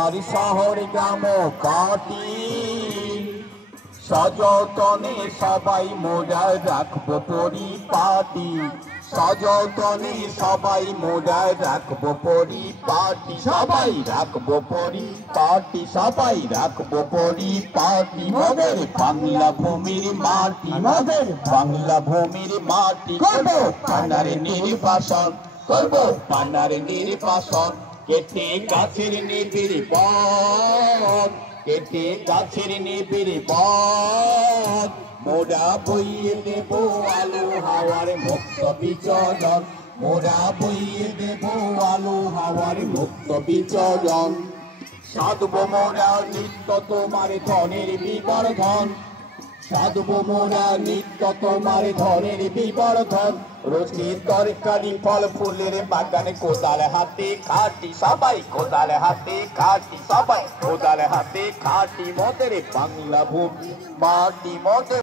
আর শহর গ্রাম পাটি সযতনে সবাই মোরা রাখবো পরিপাটি, সযতনে সবাই মোরা রাখবো পরিপাটি, সবাই রাখবো পরিপাটি, সবাই রাখবো পরিপাটি। মোদের বাংলা ভূমির মাটি, মোদের বাংলা ভূমির মাটি, করবো পানার নির্বাসন, করবো পানার নির্বাসন। কেটে গাছের নিবিড় বন, কেটে গাছের নিবিড় বন, মোরা বইয়ে দেব আলো হাওয়ার মুক্ত বিচরণ, মোরা বইয়ে দেব আলো হাওয়ার মুক্ত বিচরণ। সাধব মোরা নিত্য তোমার ধনের বিবর্ধন, সাধব মোরা নিত্য তোমার ধনের বিবর্ধন। রোজের তরকারি ফল ফুলের বাগানে কোদাল হাতে খাটি, সবাই কোদাল হাতে খাটি, সবাই কোদাল হাতে খাটি। মোদের বাংলা ভূমি মাটি, মোদের